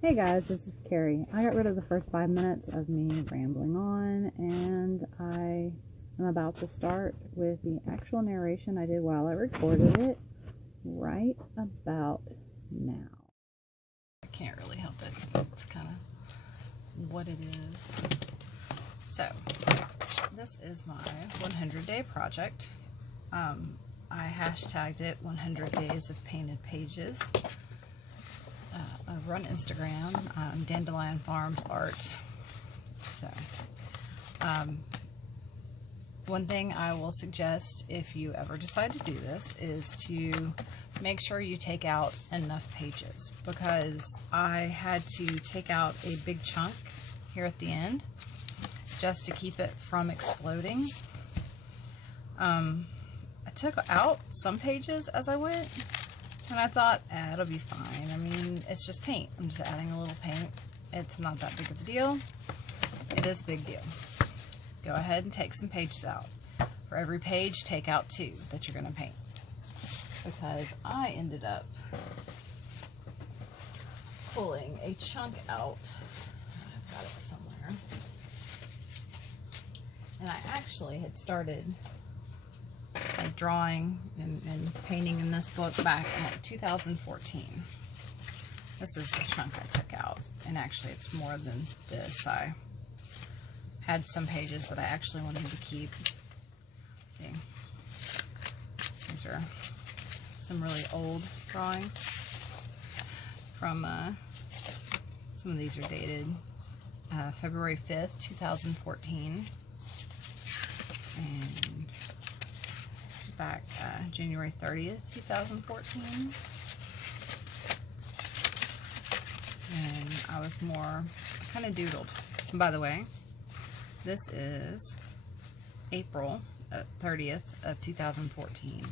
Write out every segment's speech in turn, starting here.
Hey guys, this is Carrie. I got rid of the first 5 minutes of me rambling on, and I am about to start with the actual narration I did while I recorded it right about now. I can't really help it. It's kind of what it is. So, this is my 100-day project. I hashtagged it 100 Days of Painted Pages. Over on Instagram, Dandelion Farms Art. So, one thing I will suggest if you ever decide to do this is to make sure you take out enough pages, because I had to take out a big chunk here at the end just to keep it from exploding. I took out some pages as I went, and I thought, it'll be fine. I mean, it's just paint. I'm just adding a little paint. It's not that big of a deal. It is a big deal. Go ahead and take some pages out. For every page, take out 2 that you're going to paint. Because I ended up pulling a chunk out. I've got it somewhere. And I actually had started like drawing and painting in this book back in like 2014. This is the chunk I took out, and actually it's more than this. I had some pages that I actually wanted to keep. See, these are some really old drawings from some of these are dated February 5th 2014, and back January 30th, 2014. And I was more, kind of doodled. And by the way, this is April 30th of 2014.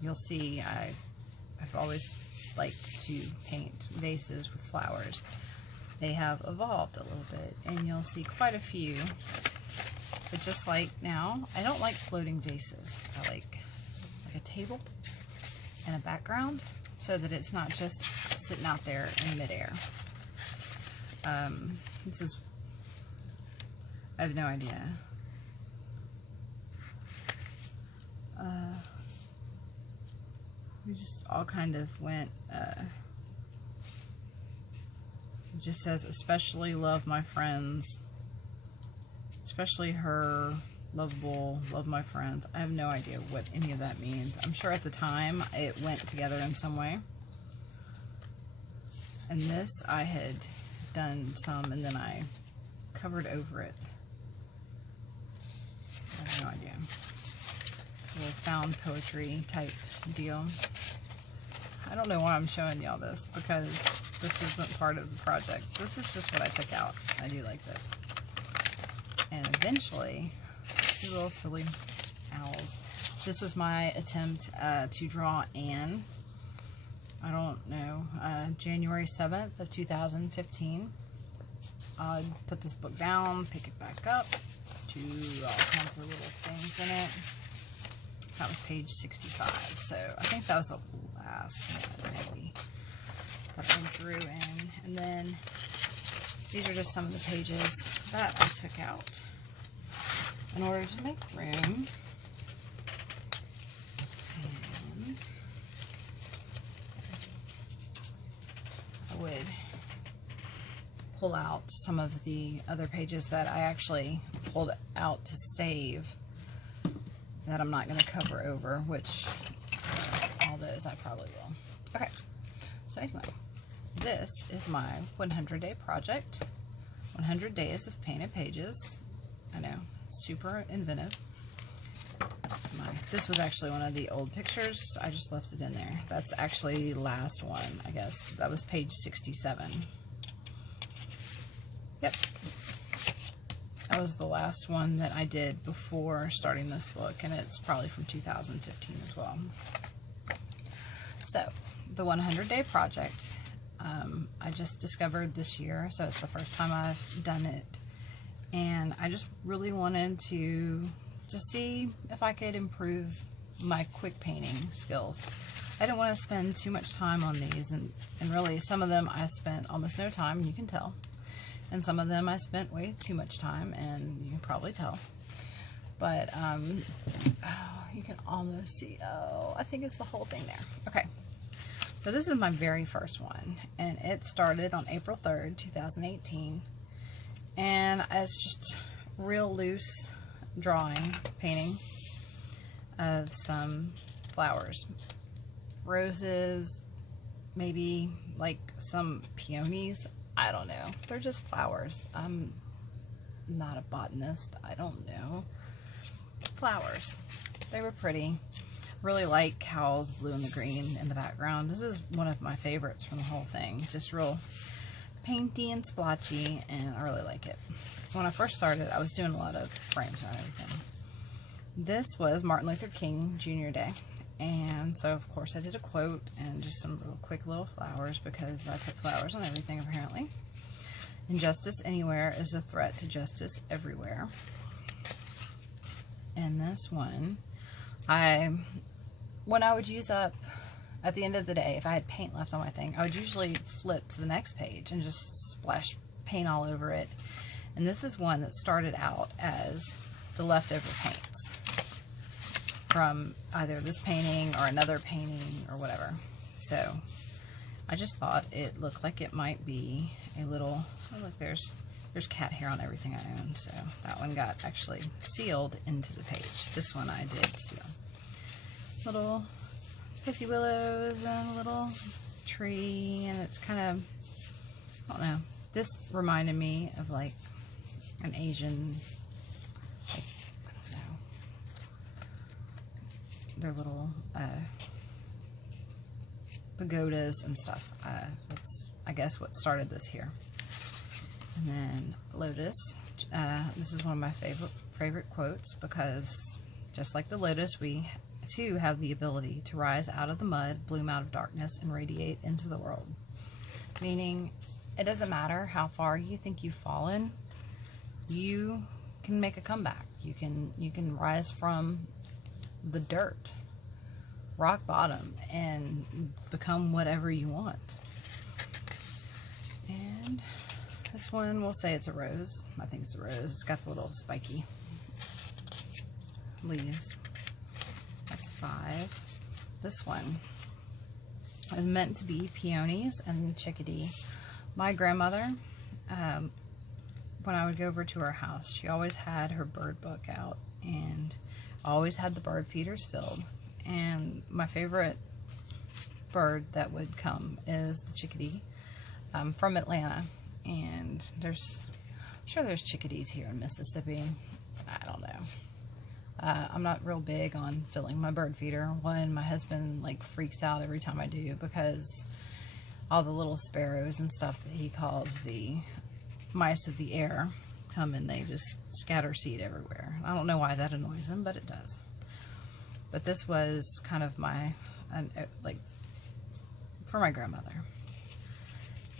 You'll see I've always liked to paint vases with flowers. They have evolved a little bit, and you'll see quite a few. But just like now, I don't like floating vases. I like a table and a background so that it's not just sitting out there in midair. This is, I have no idea. We just all kind of went, it just says, especially love my friends. Especially her, lovable, love my friends. I have no idea what any of that means. I'm sure at the time it went together in some way. And this I had done some, and then I covered over it. I have no idea. A little found poetry type deal. I don't know why I'm showing y'all this, because this isn't part of the project. This is just what I took out. I do like this. And eventually, 2 little silly owls. This was my attempt to draw Anne. I don't know, January 7th of 2015. I'd put this book down, pick it back up, do all kinds of little things in it. That was page 65. So I think that was the last maybe that I drew in. And then these are just some of the pages that I took out in order to make room. And I would pull out some of the other pages that I actually pulled out to save that I'm not going to cover over, which all those I probably will. Okay, so anyway. This is my 100-day project, 100 days of painted pages. I know, super inventive. This was actually one of the old pictures. I just left it in there. That's actually the last one, I guess. That was page 67. Yep. That was the last one that I did before starting this book, and it's probably from 2015 as well. So, the 100-day project. I just discovered this year, so it's the first time I've done it, and I just really wanted to see if I could improve my quick painting skills. I didn't want to spend too much time on these, and really some of them I spent almost no time, and you can tell. And some of them I spent way too much time, and you can probably tell. But, oh, you can almost see, oh, I think it's the whole thing there. Okay, so this is my very first one, and it started on April 3rd, 2018, and it's just real loose drawing, painting of some flowers. Roses, maybe like some peonies, I don't know. They're just flowers. I'm not a botanist, I don't know. Flowers. They were pretty. Really like how the blue and the green in the background. This is one of my favorites from the whole thing. Just real painty and splotchy, and I really like it. When I first started, I was doing a lot of frames and everything. This was Martin Luther King Jr. Day, and so of course I did a quote and just some real quick little flowers, because I put flowers on everything apparently. Injustice anywhere is a threat to justice everywhere. And this one, when I would use up, at the end of the day, if I had paint left on my thing, I would usually flip to the next page and just splash paint all over it. And this is one that started out as the leftover paints from either this painting or another painting or whatever. So I just thought it looked like it might be a little, oh look, there's cat hair on everything I own, so that one got actually sealed into the page. This one I did seal. Little pussy willows and a little tree, and it's kind of, I don't know, this reminded me of like an Asian, like, I don't know, their little pagodas and stuff. That's, I guess, what started this here. And then lotus. This is one of my favorite quotes, because just like the lotus, we too have the ability to rise out of the mud, bloom out of darkness, and radiate into the world. Meaning, it doesn't matter how far you think you've fallen, you can make a comeback. You can rise from the dirt, rock bottom, and become whatever you want. And this one, we'll say it's a rose. I think it's a rose. It's got the little spiky leaves. That's 5. This one is meant to be peonies and chickadee. My grandmother, when I would go over to her house, she always had her bird book out and always had the bird feeders filled. And my favorite bird that would come is the chickadee, from Atlanta. And I'm sure there's chickadees here in Mississippi. I don't know. I'm not real big on filling my bird feeder. One, my husband like freaks out every time I do, because all the little sparrows and stuff that he calls the mice of the air come and they just scatter seed everywhere. I don't know why that annoys him, but it does. But this was kind of my, like, for my grandmother.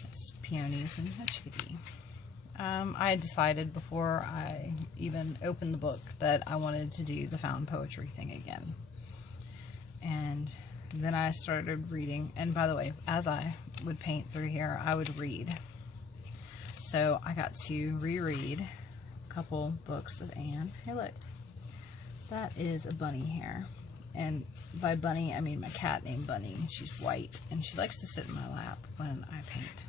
It's peonies and a chickadee. I had decided before I even opened the book that I wanted to do the found poetry thing again. And then I started reading, and by the way, as I would paint through here, I would read. So I got to reread a couple books of Anne. Hey look, that is a bunny hair. And by bunny, I mean my cat named Bunny. She's white, and she likes to sit in my lap when I paint.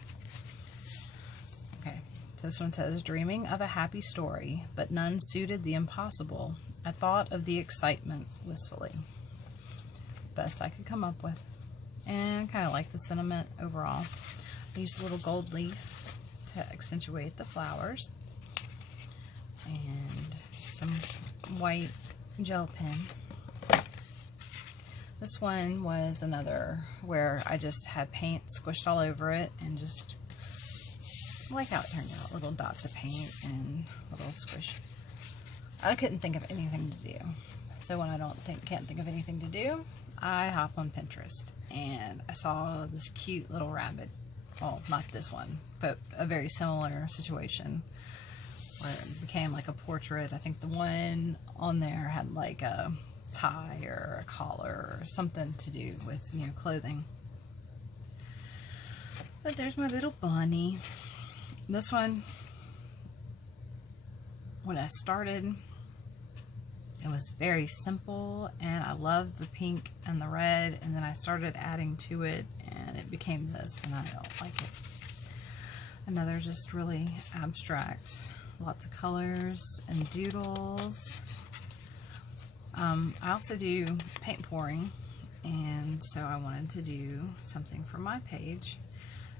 Okay, so this one says, dreaming of a happy story, but none suited the impossible. I thought of the excitement wistfully. Best I could come up with. And kind of like the sentiment overall. I used a little gold leaf to accentuate the flowers. And some white gel pen. This one was another where I just had paint squished all over it, and just, I like how it turned out. Little dots of paint and a little squish. I couldn't think of anything to do. So when I can't think of anything to do, I hop on Pinterest, and I saw this cute little rabbit. Well, not this one, but a very similar situation where it became like a portrait. I think the one on there had like a tie or a collar or something to do with, you know, clothing. But there's my little bunny. This one, when I started, it was very simple, and I loved the pink and the red, and then I started adding to it, and it became this, and I don't like it. Another just really abstract, lots of colors and doodles. I also do paint pouring, and so I wanted to do something for my page.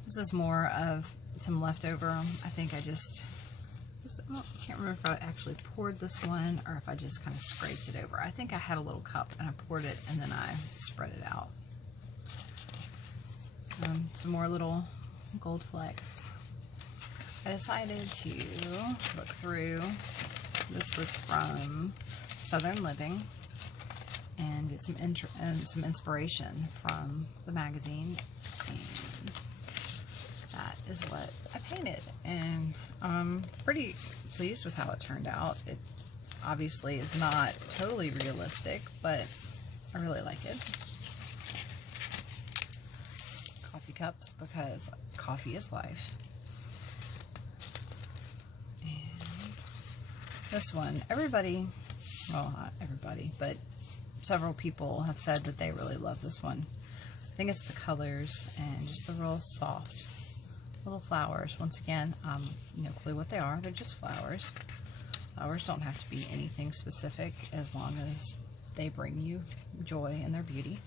This is more of some leftover. I think I can't remember if I actually poured this one or if I just kind of scraped it over. I think I had a little cup and I poured it and then I spread it out. Some more little gold flecks. I decided to look through. This was from Southern Living, and get some inspiration from the magazine, and that is what I painted, and I'm pretty pleased with how it turned out. It obviously is not totally realistic, but I really like it. Coffee cups, because coffee is life. And this one, everybody, well, not everybody, but several people have said that they really love this one. I think it's the colors and just the real soft little flowers. Once again, no clue what they are. They're just flowers. Flowers don't have to be anything specific as long as they bring you joy and their beauty.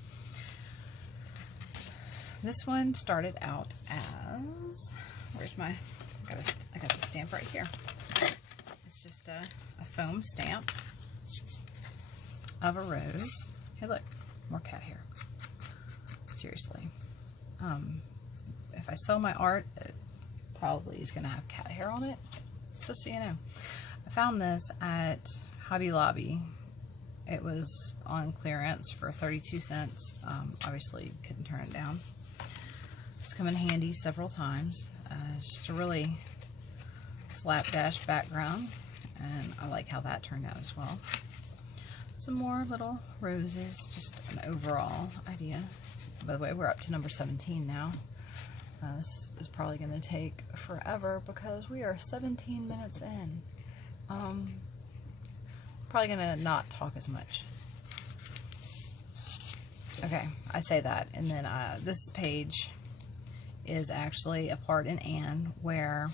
This one started out as, where's my, I got the stamp right here. It's just a foam stamp of a rose. Hey, look, more cat hair. Seriously. If I sell my art, it probably is going to have cat hair on it, just so you know. I found this at Hobby Lobby. It was on clearance for 32 cents. Obviously, couldn't turn it down. It's come in handy several times. It's just a really slapdash background, and I like how that turned out as well. Some more little roses, just an overall idea. By the way, we're up to number 17 now. This is probably going to take forever because we are 17 minutes in. Probably going to not talk as much. Okay, I say that, and then this page is actually a part in Anne where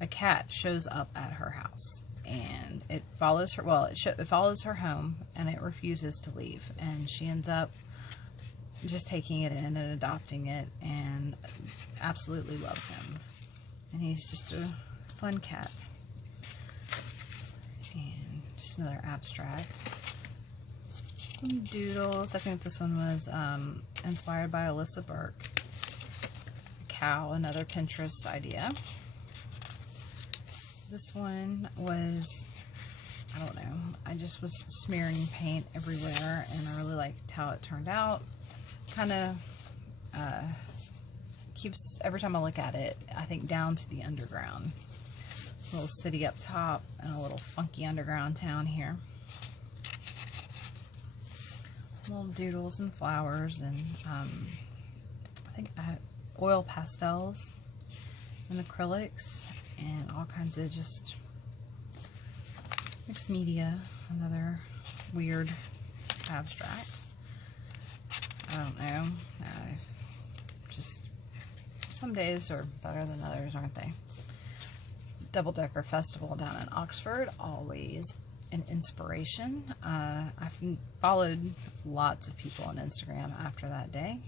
a cat shows up at her house, and it follows her. Well, it follows her home, and it refuses to leave, and she ends up just taking it in and adopting it, and absolutely loves him. And he's just a fun cat. And just another abstract. Some doodles. I think this one was inspired by Alyssa Burke. A cow, another Pinterest idea. This one was, I don't know, I just was smearing paint everywhere, and I really liked how it turned out. Kind of keeps, every time I look at it, I think down to the underground. A little city up top and a little funky underground town here. Little doodles and flowers, and I think I had oil pastels and acrylics and all kinds of just mixed media. Another weird abstract. I don't know. Just some days are better than others, aren't they? Double-decker festival down in Oxford, always an inspiration. I've followed lots of people on Instagram after that day,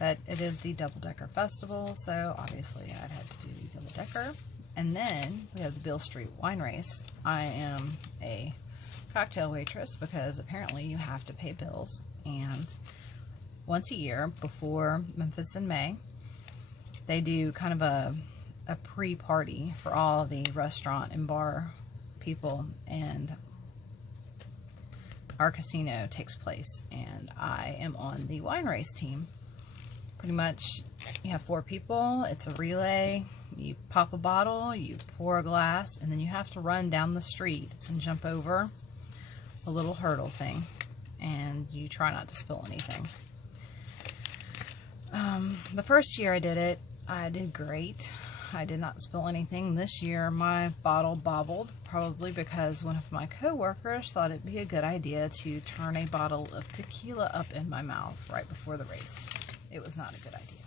but it is the double-decker festival, so obviously I'd had to do the double-decker. And then we have the Beale Street Wine Race. I am a cocktail waitress because apparently you have to pay bills, and once a year before Memphis in May, they do kind of a pre-party for all the restaurant and bar people, and our casino takes place, and I am on the wine race team. Pretty much you have 4 people, it's a relay, you pop a bottle, you pour a glass, and then you have to run down the street and jump over a little hurdle thing, and you try not to spill anything. The first year I did it, I did great. I did not spill anything. This year my bottle bobbled, probably because one of my co-workers thought it'd be a good idea to turn a bottle of tequila up in my mouth right before the race. It was not a good idea.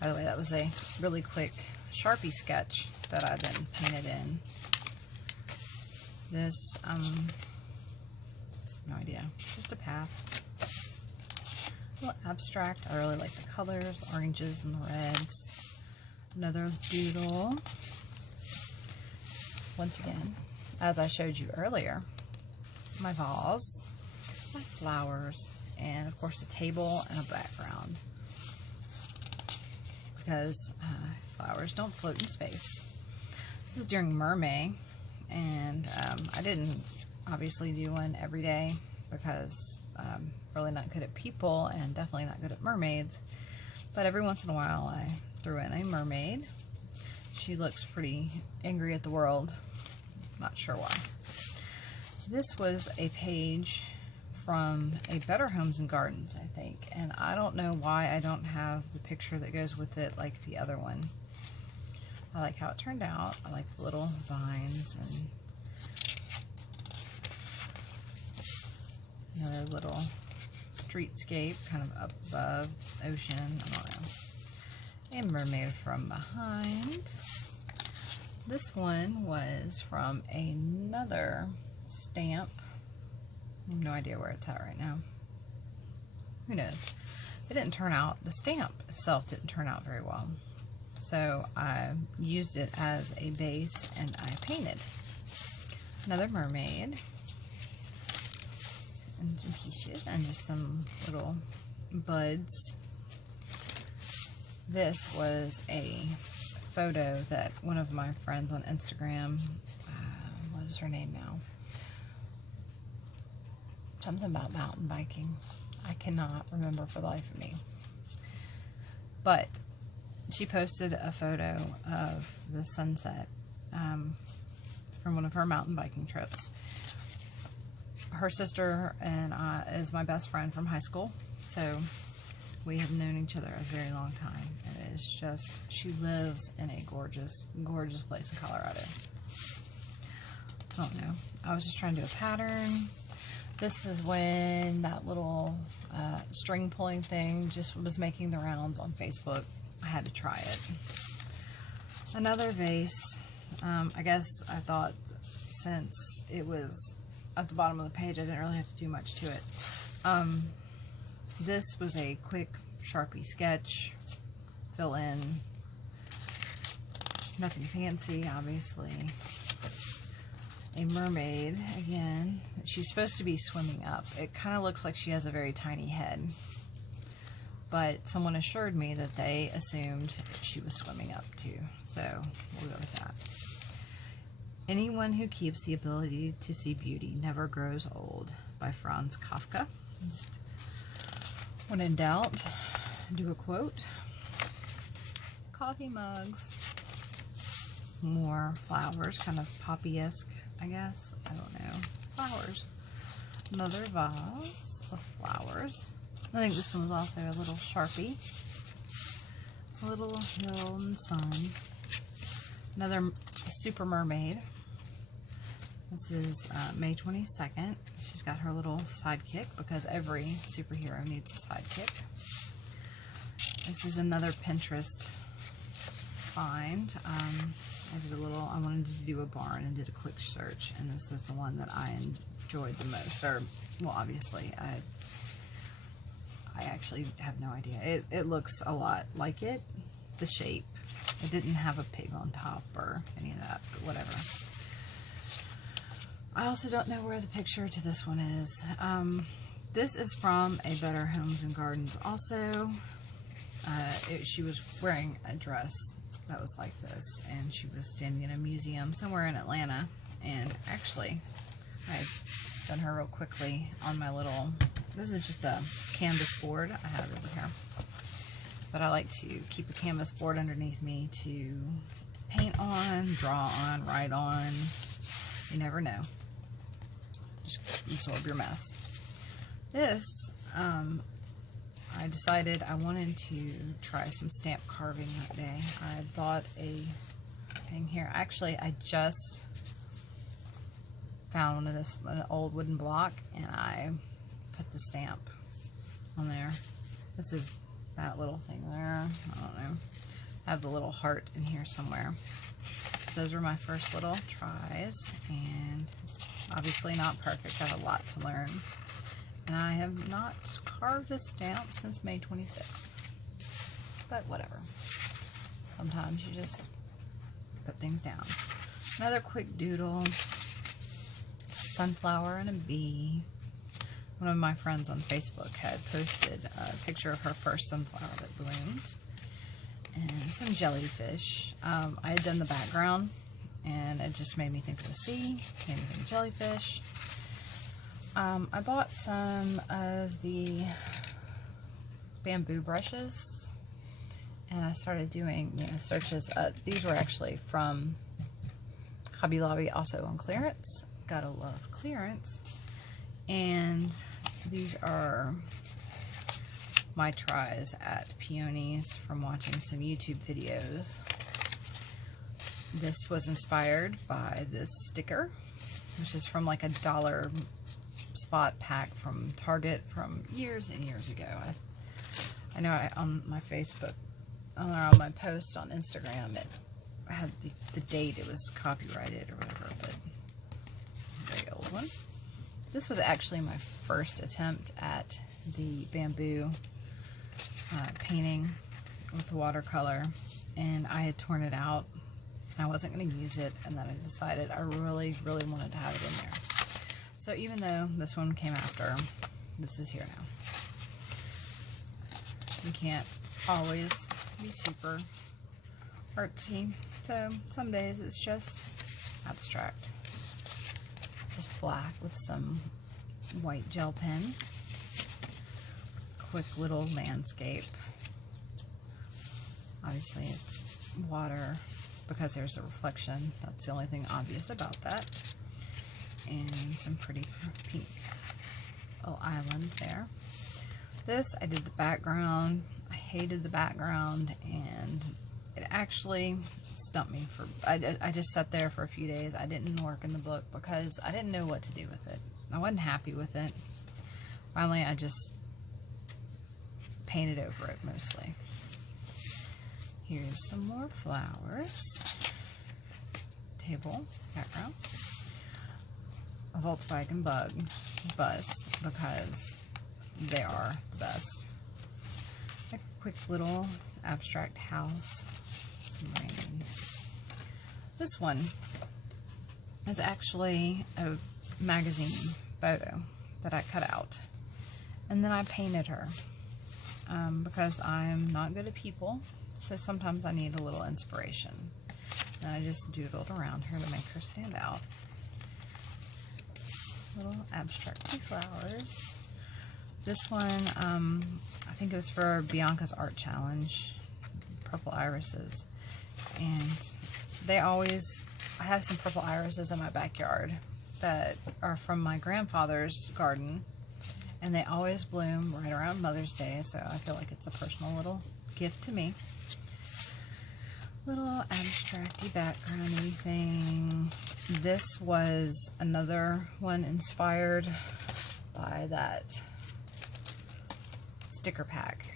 By the way, that was a really quick Sharpie sketch that I then painted in. This, no idea, just a path. A little abstract. I really like the colors, the oranges and the reds. Another doodle. Once again, as I showed you earlier, my vase, my flowers, and of course a table and a background. Because flowers don't float in space. This is during Mermaid, and I didn't obviously do one every day because I'm really not good at people and definitely not good at mermaids. But every once in a while I threw in a mermaid. She looks pretty angry at the world. Not sure why. This was a page from a Better Homes and Gardens, I think, and I don't know why I don't have the picture that goes with it like the other one. I like how it turned out. I like the little vines and another little streetscape kind of up above ocean. I don't know. A mermaid from behind. This one was from another stamp. I have no idea where it's at right now. Who knows? It didn't turn out, the stamp itself didn't turn out very well. So I used it as a base and I painted. Another mermaid. And some pieces and just some little buds. This was a photo that one of my friends on Instagram, what is her name now? Something about mountain biking. I cannot remember for the life of me. But she posted a photo of the sunset from one of her mountain biking trips. Her sister and I is my best friend from high school, so we have known each other a very long time. And it's just, she lives in a gorgeous, gorgeous place in Colorado. I don't know. I was just trying to do a pattern. This is when that little string pulling thing just was making the rounds on Facebook. I had to try it. Another vase. I guess I thought since it was at the bottom of the page, I didn't really have to do much to it. This was a quick Sharpie sketch. Fill in. Nothing fancy, obviously. A mermaid, again. She's supposed to be swimming up. It kind of looks like she has a very tiny head. But someone assured me that they assumed she was swimming up too. So we'll go with that. Anyone who keeps the ability to see beauty never grows old, by Franz Kafka. Just when in doubt, do a quote. Coffee mugs. More flowers, kind of poppy-esque, I guess. I don't know. Flowers. Another vase of flowers. I think this one was also a little Sharpie. A little hill and sun. Another Super Mermaid. This is May 22nd. She's got her little sidekick because every superhero needs a sidekick. This is another Pinterest find. I did a little, I wanted to do a barn and did a quick search, and this is the one that I enjoyed the most. Or, well, obviously, I actually have no idea. It looks a lot like it, the shape. It didn't have a pig on top or any of that, but whatever. I also don't know where the picture to this one is. This is from a Better Homes and Gardens also. She was wearing a dress that was like this, and she was standing in a museum somewhere in Atlanta. And actually, I've done her real quickly on my little, this is just a canvas board I have over here. But I like to keep a canvas board underneath me to paint on, draw on, write on. You never know. Just absorb your mess. This, I decided I wanted to try some stamp carving that day. I bought a thing here. Actually, I just found an old wooden block, and I put the stamp on there. This is that little thing there. I don't know. I have the little heart in here somewhere. Those were my first little tries, and it's obviously not perfect. I have a lot to learn. And I have not carved a stamp since May 26th. But whatever. Sometimes you just put things down. Another quick doodle. Sunflower and a bee. One of my friends on Facebook had posted a picture of her first sunflower that bloomed. And some jellyfish. I had done the background, and it just made me think of the sea. Made me think of jellyfish. I bought some of the bamboo brushes, and I started doing, searches. These were actually from Hobby Lobby, also on clearance. Gotta love clearance. And these are my tries at peonies from watching some YouTube videos. This was inspired by this sticker, which is from like a $1 spot pack from Target from years and years ago. I know on my Facebook, on my post on Instagram, it had the date it was copyrighted or whatever, but very old one. This was actually my first attempt at the bamboo painting with the watercolor, and I had torn it out and I wasn't going to use it, and then I decided I really wanted to have it in there. So even though this one came after, this is here now. You can't always be super artsy, so some days it's just abstract. Just black with some white gel pen. Quick little landscape. Obviously it's water because there's a reflection. That's the only thing obvious about that. And some pretty pink little island there. This, I did the background. I hated the background, and it actually stumped me for, I just sat there for a few days. I didn't work in the book because I didn't know what to do with it. I wasn't happy with it. Finally, I just painted over it mostly. Here's some more flowers. Table, background. A Volkswagen bus, because they are the best. A quick little abstract house. Some rain. This one is actually a magazine photo that I cut out, and then I painted her because I'm not good at people, so sometimes I need a little inspiration. And I just doodled around her to make her stand out. Little abstract flowers. This one, I think it was for Bianca's art challenge, purple irises, and they always, I have some purple irises in my backyard that are from my grandfather's garden, and they always bloom right around Mother's Day, so I feel like it's a personal little gift to me. Little abstracty background-y thing. This was another one inspired by that sticker pack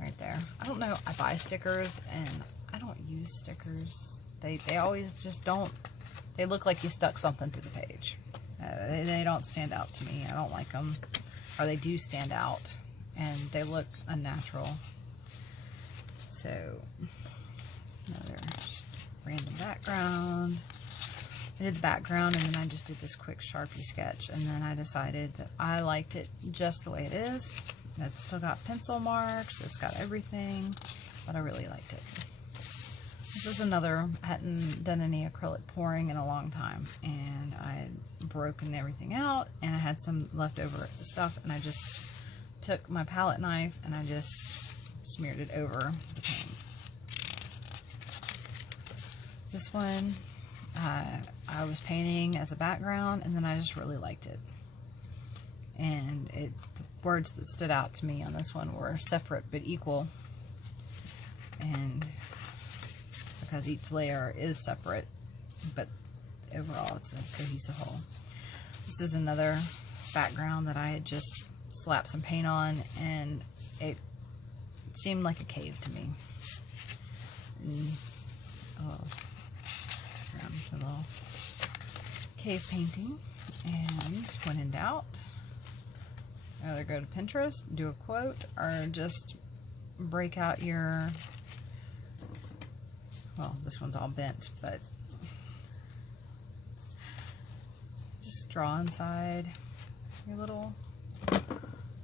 right there. I don't know, I buy stickers and I don't use stickers. They always just don't, they look like you stuck something to the page. They don't stand out to me. I don't like them, or they do stand out and they look unnatural. So another just random background. I did the background, and then I just did this quick Sharpie sketch, and then I decided that I liked it just the way it is. It's still got pencil marks, it's got everything, but I really liked it. This is another, I hadn't done any acrylic pouring in a long time, and I had broken everything out, and I had some leftover stuff, and I just took my palette knife and I just smeared it over the paint. This one, I was painting as a background, and then I just really liked it. and the words that stood out to me on this one were separate but equal, and because each layer is separate, but overall it's a cohesive whole. This is another background that I had just slapped some paint on, and it seemed like a cave to me. And a little cave painting. And when in doubt, either go to Pinterest, do a quote, or just break out your, well, this one's all bent, but just draw inside your little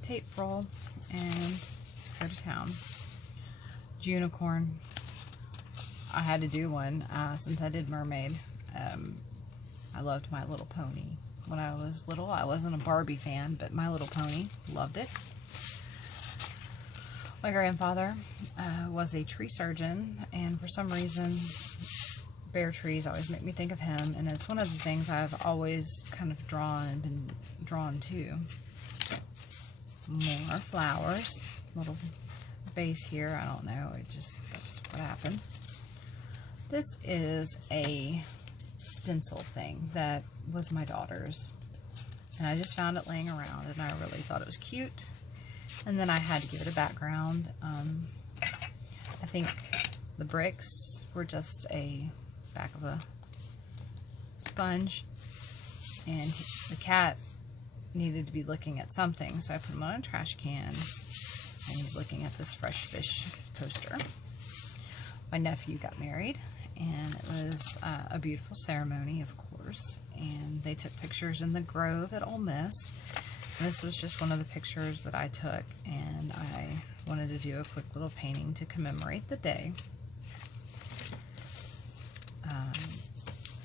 tape roll and go to town. Unicorn. I had to do one since I did mermaid. I loved My Little Pony. When I was little, I wasn't a Barbie fan, but My Little Pony, loved it. My grandfather was a tree surgeon, and for some reason, bare trees always make me think of him, and it's one of the things I've always kind of drawn and been drawn to. More flowers. Little vase here, I don't know, that's what happened. This is a stencil thing that was my daughter's, and I just found it laying around, and I really thought it was cute, and then I had to give it a background. I think the bricks were just a back of a sponge, and the cat needed to be looking at something, so I put him on a trash can, and he's looking at this fresh fish poster. My nephew got married, and it was a beautiful ceremony, of course, and they took pictures in the Grove at Ole Miss. And this was just one of the pictures that I took, and I wanted to do a quick little painting to commemorate the day.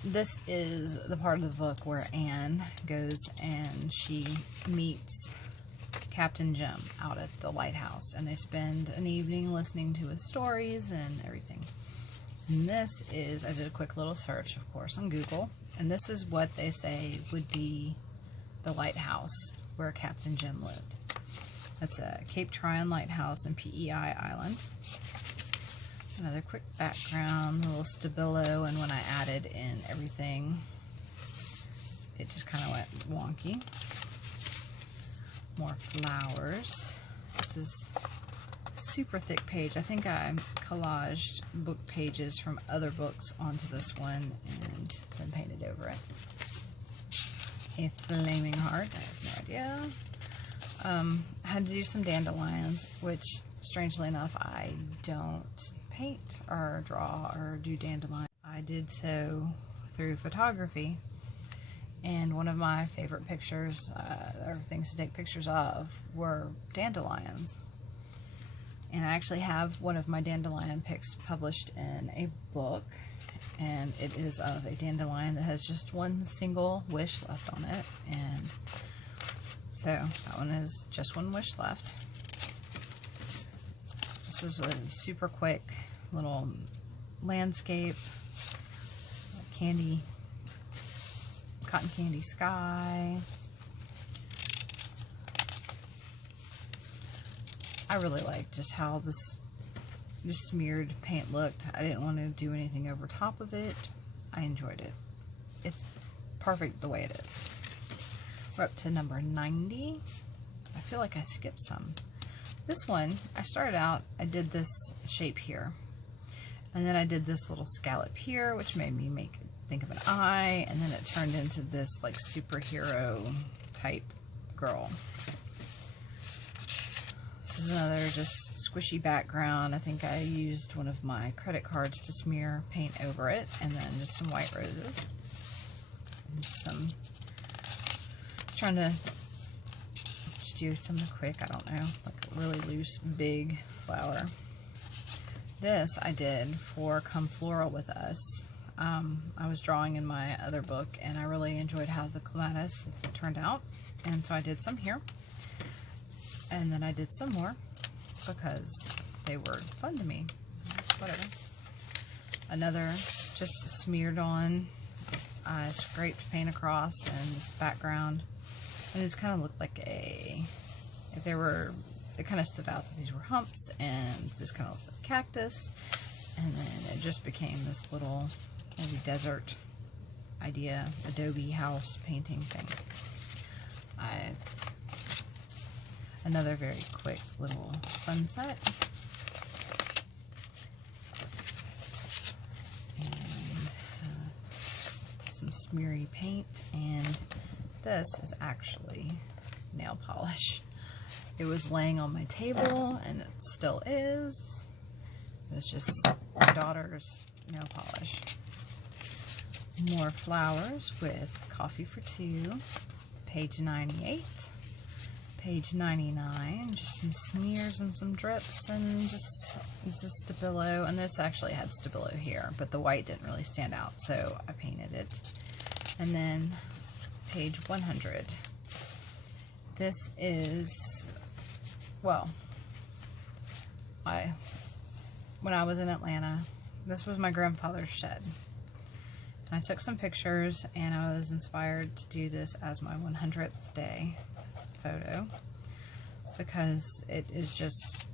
This is the part of the book where Anne goes and she meets Captain Jim out at the lighthouse, and they spend an evening listening to his stories and everything. And this is, I did a quick little search, of course, on Google, and this is what they say would be the lighthouse where Captain Jim lived. That's a Cape Tryon Lighthouse in PEI Island. Another quick background, a little stabilo, and when I added in everything, it just kind of went wonky. More flowers. This is a super thick page. I think I collaged book pages from other books onto this one and then painted over it. A flaming heart, I have no idea. I had to do some dandelions, which, strangely enough, I don't paint or draw or do dandelion. I did so through photography, and one of my favorite pictures, or things to take pictures of, were dandelions. And I actually have one of my dandelion pics published in a book, and it is of a dandelion that has just one single wish left on it, and so that one is just one wish left. This is a super quick little landscape, candy, cotton candy sky. I really like just how this just smeared paint looked. I didn't want to do anything over top of it. I enjoyed it. It's perfect the way it is. We're up to number 90. I feel like I skipped some. This one, I started out, I did this shape here. And then I did this little scallop here, which made me think of an eye, and then it turned into this like superhero type girl. This is another just squishy background. I think I used one of my credit cards to smear paint over it, and then just some white roses. And just some, just trying to just do something quick, I don't know, like a really loose, big flower. This I did for Come Floral With Us. I was drawing in my other book, and I really enjoyed how the clematis turned out, and so I did some here. And then I did some more because they were fun to me. Whatever. Another just smeared on. I scraped paint across, and this background. And this kind of looked like if there were, it kind of stood out that these were humps, and this kind of looked like cactus, and then it just became this little maybe desert idea, adobe house painting thing. Another very quick little sunset. And some smeary paint, and this is actually nail polish. It was laying on my table, and it still is. It was just my daughter's nail polish. More flowers with Coffee for Two, page 98, page 99, just some smears and some drips, and just, this is Stabilo, and this actually had Stabilo here, but the white didn't really stand out, so I painted it. And then page 100. This is, well, when I was in Atlanta, this was my grandfather's shed. I took some pictures, and I was inspired to do this as my 100th day photo, because it is just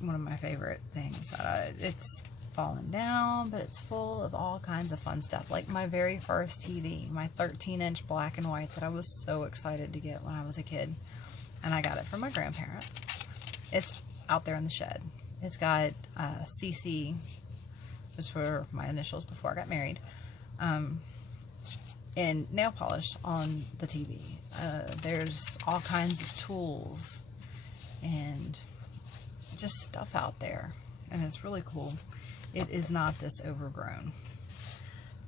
one of my favorite things. It's fallen down, but it's full of all kinds of fun stuff, like my very first TV, my 13-inch black and white that I was so excited to get when I was a kid, and I got it from my grandparents. It's out there in the shed. It's got CC, which were my initials before I got married, and nail polish on the TV. There's all kinds of tools and just stuff out there, and it's really cool. It is not this overgrown.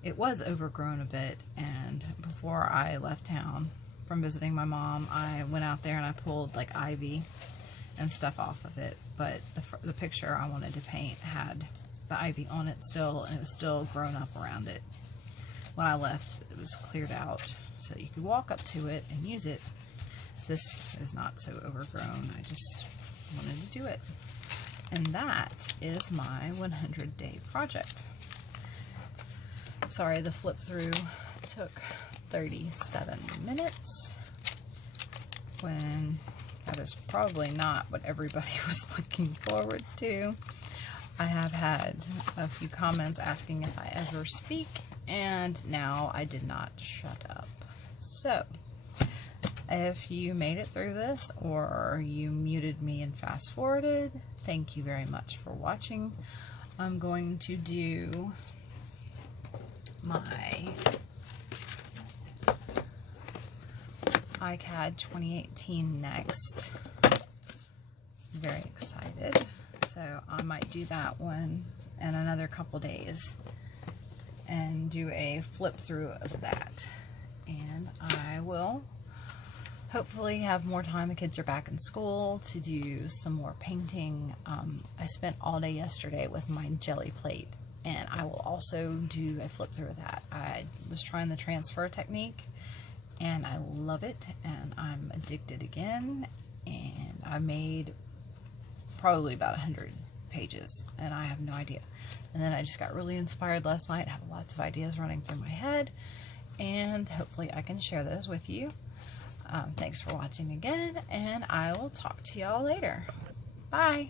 It was overgrown a bit, and before I left town from visiting my mom, I went out there and I pulled like ivy and stuff off of it, but the picture I wanted to paint had the ivy on it still, and it was still grown up around it. When I left, it was cleared out so you could walk up to it and use it. This is not so overgrown. I just wanted to do it. And that is my 100-day project. Sorry, the flip through took 37 minutes, when that is probably not what everybody was looking forward to. I have had a few comments asking if I ever speak, and now I did not shut up. So, if you made it through this, or you muted me and fast forwarded, thank you very much for watching. I'm going to do my iCAD 2018 next. Very excited. So I might do that one in another couple days and do a flip through of that. And I will hopefully have more time. The kids are back in school to do some more painting. I spent all day yesterday with my jelly plate, and I will also do a flip through of that. I was trying the transfer technique, and I love it, and I'm addicted again. And I made probably about 100 pages, and I have no idea. And then I just got really inspired last night. I have lots of ideas running through my head, and hopefully I can share those with you. Thanks for watching again, and I will talk to y'all later. Bye.